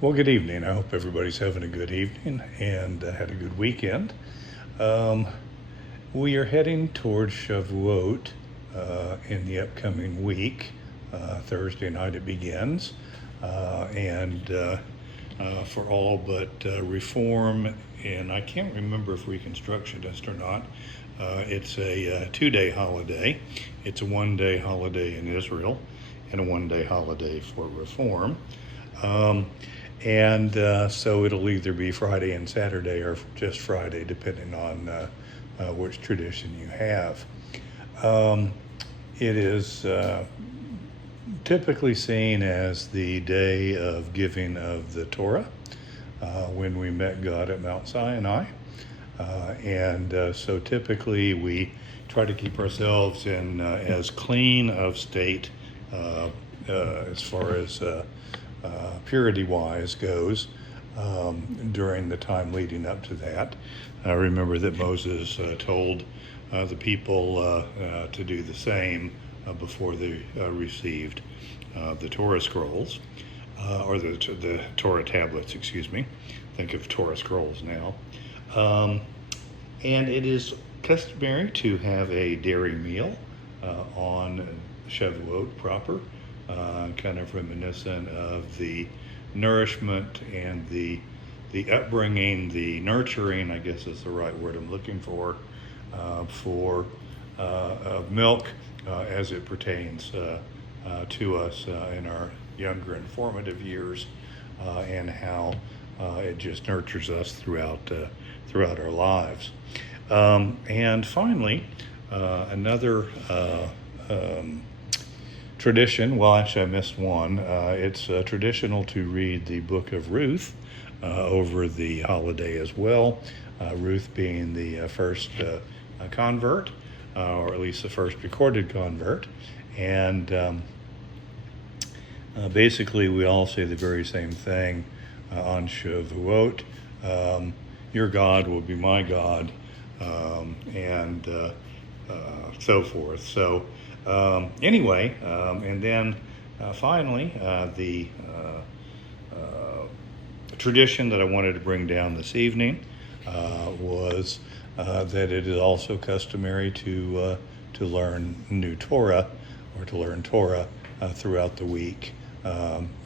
Well, good evening. I hope everybody's having a good evening and had a good weekend. Um, we are heading towards Shavuot in the upcoming week. Thursday night it begins. And for all but Reform, and I can't remember if Reconstructionist or not, it's a 2 day holiday. It's a 1 day holiday in Israel and a 1 day holiday for Reform. Um, and so it'll either be Friday and Saturday or just Friday, depending on which tradition you have. It is typically seen as the day of giving of the Torah, when we met God at Mount Sinai. So typically we try to keep ourselves in as clean of state as far as purity-wise goes during the time leading up to that. I remember that Moses told the people to do the same before they received the Torah scrolls, or the Torah tablets, excuse me. Think of Torah scrolls now. And it is customary to have a dairy meal on Shavuot proper, kind of reminiscent of the nourishment and the upbringing, the nurturing, I guess is the right word I'm looking for milk as it pertains to us in our younger and formative years, and how it just nurtures us throughout our lives. And finally, another tradition, well, actually I missed one. It's traditional to read the book of Ruth over the holiday as well. Ruth being the first convert, or at least the first recorded convert. And basically we all say the very same thing on Shavuot. Your God will be my God, and so forth. So anyway, and then finally, the tradition that I wanted to bring down this evening was that it is also customary to learn new Torah, or to learn Torah throughout the week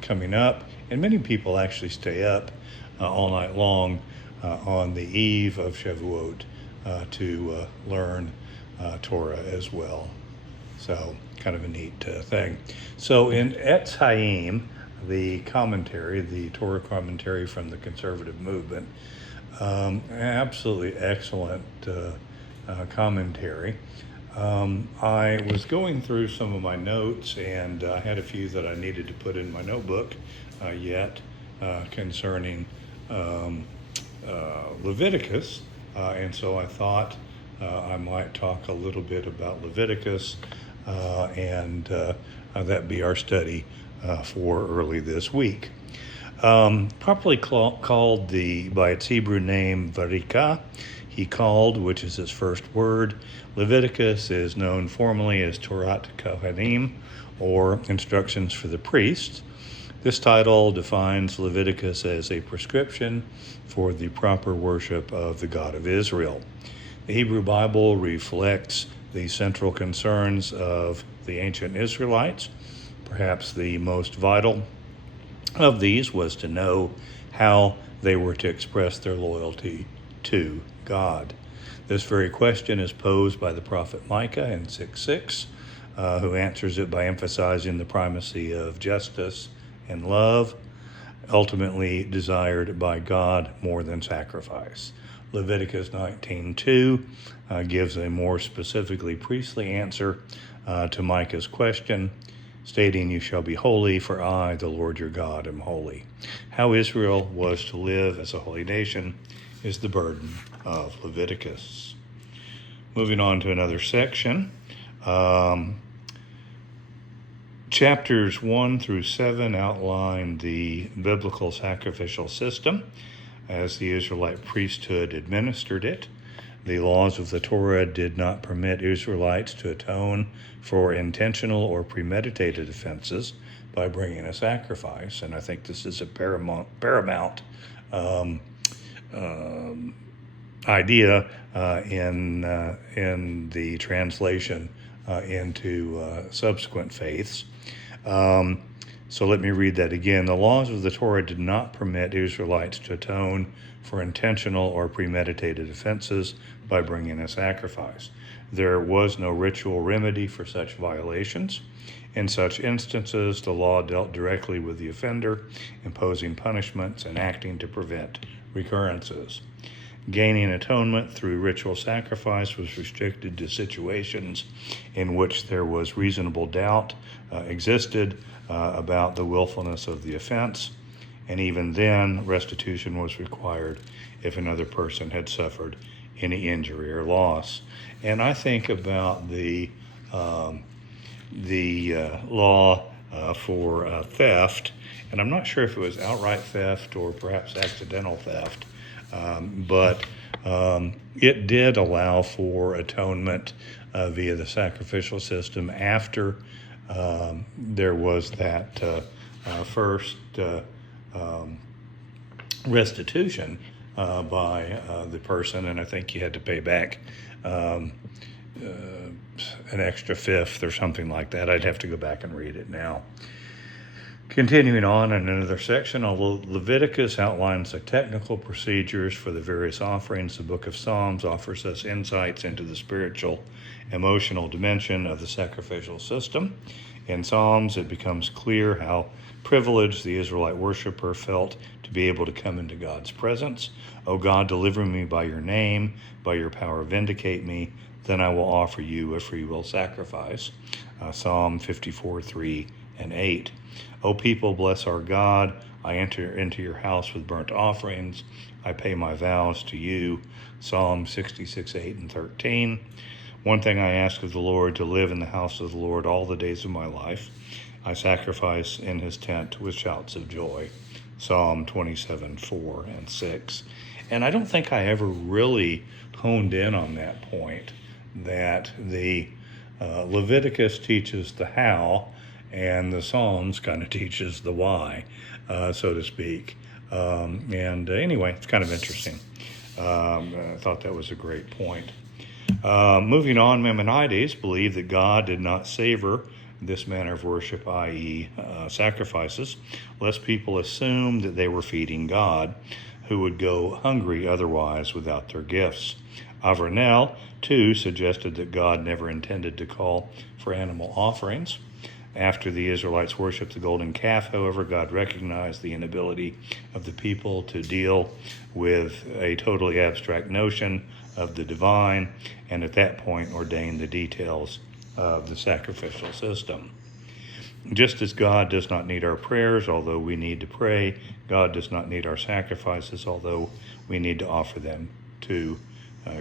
coming up. And many people actually stay up all night long on the eve of Shavuot to learn Torah as well. So kind of a neat thing. So in Etz Chaim, the commentary, the Torah commentary from the conservative movement, absolutely excellent commentary. I was going through some of my notes, and I had a few that I needed to put in my notebook yet concerning Leviticus, and so I thought I might talk a little bit about Leviticus, and that be our study for early this week. Properly called by its Hebrew name Vayikra, he called, which is his first word. Leviticus is known formally as Torat Kohanim, or Instructions for the Priests. This title defines Leviticus as a prescription for the proper worship of the God of Israel. The Hebrew Bible reflects the central concerns of the ancient Israelites. Perhaps the most vital of these was to know how they were to express their loyalty to God. This very question is posed by the prophet Micah in 6:6, who answers it by emphasizing the primacy of justice and love, ultimately desired by God more than sacrifice. Leviticus 19:2 gives a more specifically priestly answer to Micah's question, stating, "You shall be holy, for I, the Lord your God, am holy." How Israel was to live as a holy nation is the burden of Leviticus. Moving on to another section. Chapters 1 through 7 outline the biblical sacrificial system as the Israelite priesthood administered it. The laws of the Torah did not permit Israelites to atone for intentional or premeditated offenses by bringing a sacrifice. And I think this is a paramount idea in the translation into subsequent faiths. So let me read that again. The laws of the Torah did not permit Israelites to atone for intentional or premeditated offenses by bringing a sacrifice. There was no ritual remedy for such violations. In such instances, the law dealt directly with the offender, imposing punishments and acting to prevent recurrences. Gaining atonement through ritual sacrifice was restricted to situations in which there was reasonable doubt existed about the willfulness of the offense, and even then, restitution was required if another person had suffered any injury or loss. And I think about the law for theft, and I'm not sure if it was outright theft or perhaps accidental theft, but it did allow for atonement via the sacrificial system after there was that first restitution by the person, and I think you had to pay back an extra fifth or something like that. I'd have to go back and read it now. Continuing on in another section, although Leviticus outlines the technical procedures for the various offerings, the book of Psalms offers us insights into the spiritual, emotional dimension of the sacrificial system. In Psalms, it becomes clear how privileged the Israelite worshiper felt to be able to come into God's presence. O God, deliver me by your name, by your power vindicate me, then I will offer you a free will sacrifice. Psalm 54, 3 and 8. O people, bless our God. I enter into your house with burnt offerings. I pay my vows to you. Psalm 66, 8 and 13. One thing I ask of the Lord, to live in the house of the Lord all the days of my life. I sacrifice in his tent with shouts of joy. Psalm 27, 4 and 6. And I don't think I ever really honed in on that point, that the Leviticus teaches the how, and the Psalms kind of teaches the why, so to speak. Anyway, it's kind of interesting. I thought that was a great point. Moving on, Maimonides believed that God did not savor this manner of worship, i.e. Sacrifices, lest people assumed that they were feeding God, who would go hungry otherwise without their gifts. Avernel, too, suggested that God never intended to call for animal offerings. After the Israelites worshiped the golden calf, however, God recognized the inability of the people to deal with a totally abstract notion of the divine, and at that point ordained the details of the sacrificial system. Just as God does not need our prayers, although we need to pray, God does not need our sacrifices, although we need to offer them to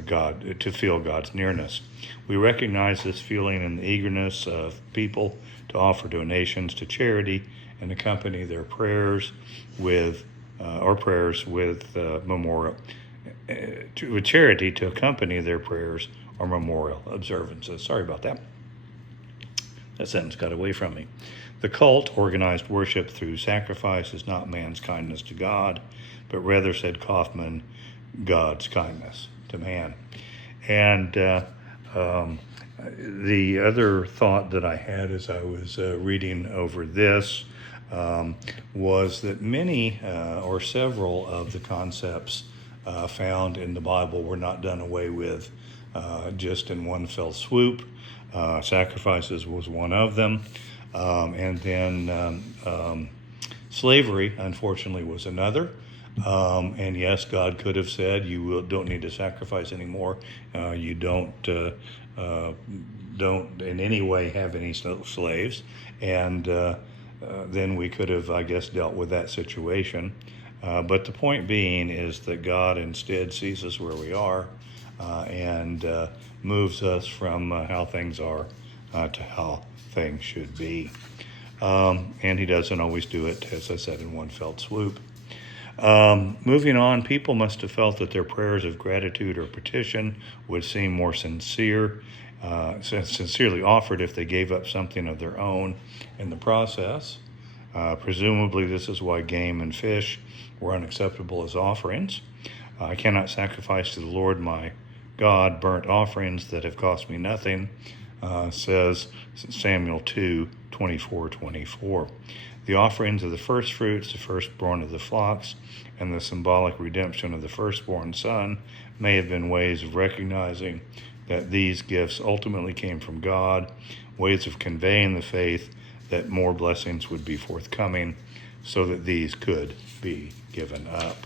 God, to feel God's nearness. We recognize this feeling in the eagerness of people to offer donations to charity and accompany their prayers with memorial, with charity to accompany their prayers or memorial observances. Sorry about that. That sentence got away from me. The cult organized worship through sacrifice is not man's kindness to God, but rather, said Kaufman, God's kindness to man. And the other thought that I had as I was reading over this was that many or several of the concepts found in the Bible were not done away with just in one fell swoop. Sacrifices was one of them. And then slavery, unfortunately, was another. And yes, God could have said, don't need to sacrifice anymore. You don't in any way have any slaves. And then we could have, I guess, dealt with that situation. But the point being is that God instead sees us where we are and moves us from how things are to how things should be. And he doesn't always do it, as I said, in one fell swoop. Moving on, people must have felt that their prayers of gratitude or petition would seem more sincerely offered if they gave up something of their own in the process. Presumably, this is why game and fish were unacceptable as offerings. I cannot sacrifice to the Lord my God burnt offerings that have cost me nothing, says Samuel 2:24-24. The offerings of the first fruits, the firstborn of the flocks, and the symbolic redemption of the firstborn son may have been ways of recognizing that these gifts ultimately came from God, ways of conveying the faith that more blessings would be forthcoming so that these could be given up.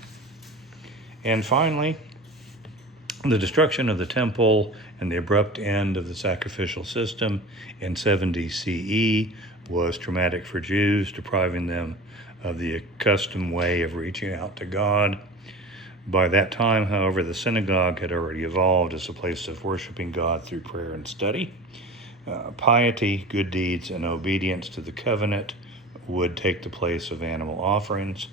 And finally, the destruction of the temple and the abrupt end of the sacrificial system in 70 CE was traumatic for Jews, depriving them of the accustomed way of reaching out to God. By that time, however, the synagogue had already evolved as a place of worshiping God through prayer and study. Piety, good deeds, and obedience to the covenant would take the place of animal offerings.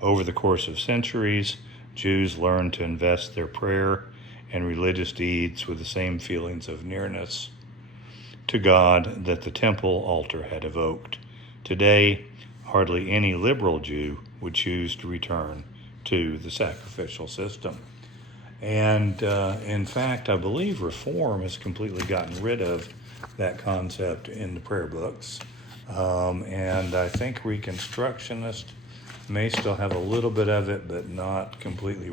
Over the course of centuries, Jews learned to invest their prayer and religious deeds with the same feelings of nearness to God that the temple altar had evoked. Today, hardly any liberal Jew would choose to return to the sacrificial system. And in fact, I believe Reform has completely gotten rid of that concept in the prayer books. And I think Reconstructionists may still have a little bit of it, but not completely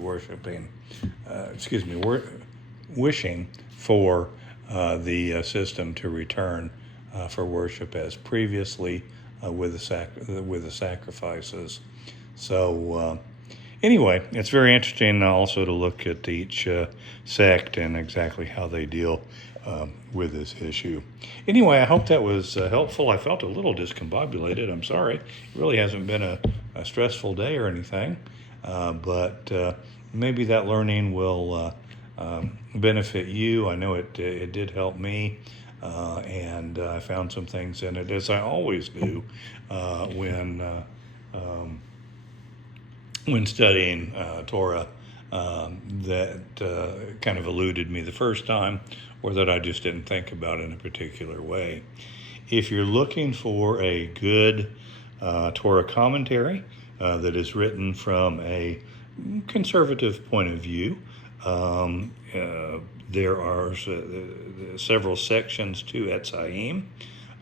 wishing for the system to return for worship as previously with the sacrifices. So anyway, it's very interesting also to look at each sect and exactly how they deal with this issue. Anyway, I hope that was helpful. I felt a little discombobulated. I'm sorry. It really hasn't been a stressful day or anything, but maybe that learning will benefit you. I know it did help me, and I found some things in it, as I always do when studying Torah that kind of eluded me the first time, or that I just didn't think about in a particular way. If you're looking for a good Torah commentary that is written from a conservative point of view, there are several sections to Etzaim.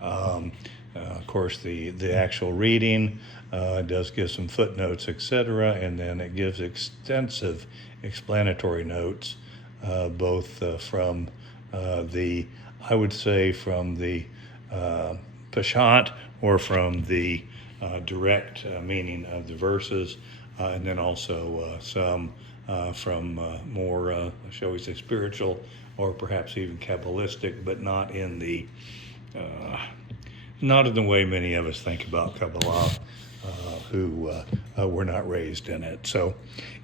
Of course, the actual reading does give some footnotes, etc., and then it gives extensive explanatory notes, both from I would say from the Peshat, or from the direct meaning of the verses, and then also some from more, shall we say, spiritual or perhaps even Kabbalistic, but not in the way many of us think about Kabbalah, who were not raised in it. So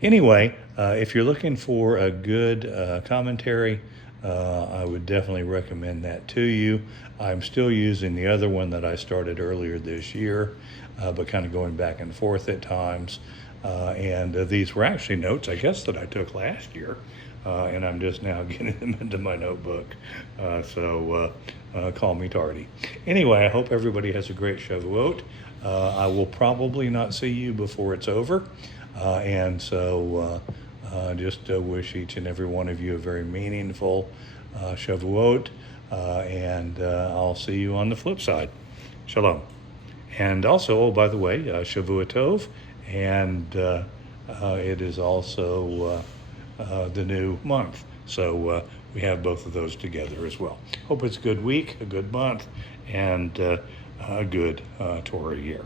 anyway, if you're looking for a good commentary, I would definitely recommend that to you. I'm still using the other one that I started earlier this year, but kind of going back and forth at times. And these were actually notes, I guess, that I took last year, and I'm just now getting them into my notebook. So call me tardy. Anyway, I hope everybody has a great Shavuot. I will probably not see you before it's over, and so just wish each and every one of you a very meaningful Shavuot, and I'll see you on the flip side. Shalom. And also, oh, by the way, Shavuot Tov, and it is also the new month. So we have both of those together as well. Hope it's a good week, a good month, and a good Torah year.